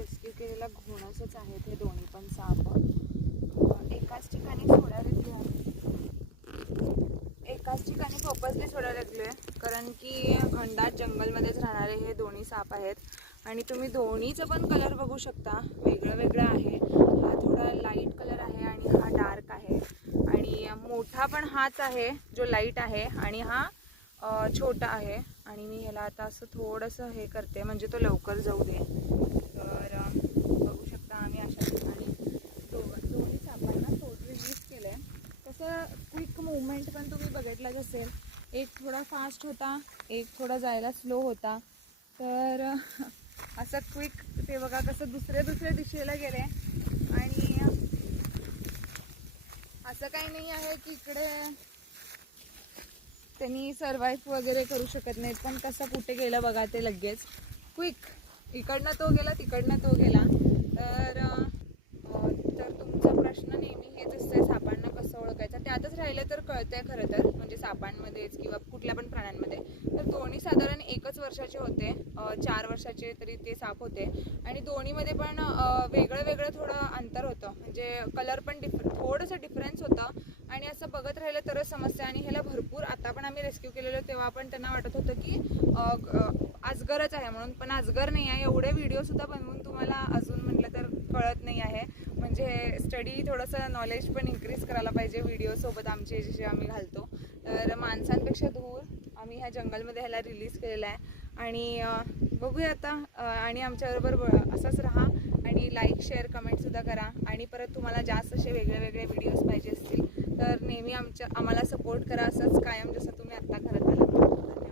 Rescue केलेला घोणसच आहेत हे दोन्ही पण साप. एकाच ठिकाणी सोडायला लागले, एकाच ठिकाणी पर्पजली सोडायला लागले, कारण की घनदाट जंगलमध्येच राहणारे हे दोन्ही साप आहेत। आणि तुम्ही दोन्हीचं पण कलर बघू शकता, वेगळं वेगळं आहे। हा थोडा लाईट कलर आहे आणि हा डार्क आहे। आणि मोठा पण हाच आहे जो लाईट आहे आणि हा छोटा आहे। आणि मी ह्याला आता असं थोडंसं हे करते म्हणजे तो लवकर जाऊ दे। तर बघू शकता आम्ही अशा ठिकाणी दोन्ही सापांना रिलीज केलं आहे। तसं क्विक मूवमेंट पण तुम्ही बघितलाच असेल, एक थोडा फास्ट होता, एक थोडा जायला स्लो होता। तर असं क्विक ते बघा कसं दुसऱ्या दिशेला गेले। आणि असं काही नाही आहे की इकडे त्यांनी सर्वाइव्ह वगैरे करू शकत नाहीत, पण कसं कुठे गेलं बघा ते लगेच क्विक, इकडनं तो गेला तिकडनं तो गेला। तर तुमचा प्रश्न नेहमी हेच असतं सापांना कसं ओळखायचं, त्यातच राहिलं तर कळतंय खरं तर, म्हणजे सापांमध्येच किंवा कुठल्या पण प्राण्यांमध्ये। तर दोन्ही साधारण एकच वर्षाचे होते, 4 वर्षाचे तरी ते साप होते। आणि दोन्हीमध्ये पण वेगळं वेगळं थोडं अंतर होतं, म्हणजे कलर पण थोडंसं डिफरन्स होतं। आणि असं बघत राहिलं तरच समस्या। आणि ह्याला भरपूर, आता पण आम्ही रेस्क्यू केलेलं तेव्हा पण त्यांना वाटत होतं की अजगरच आहे म्हणून, पण अजगर नाही आहे। एवढे व्हिडिओसुद्धा बनवून तुम्हाला अजून म्हटलं तर कळत नाही आहे, म्हणजे स्टडी थोडंसं नॉलेज पण इन्क्रीज करायला पाहिजे व्हिडिओसोबत आमचे जे आम्ही घालतो। तर माणसांपेक्षा दूर आम्ही ह्या जंगलमध्ये ह्याला रिलीज केलेला आहे। आणि बघूया आता, आणि आमच्याबरोबर असंच राहा आणि लाईक शेअर कमेंटसुद्धा करा। आणि परत तुम्हाला जास्त असे वेगळे वेगळे व्हिडिओज पाहिजे असतील तर नेहमी आम्हाला सपोर्ट करा, असंच कायम जसं तुम्ही आत्ता करत आलात।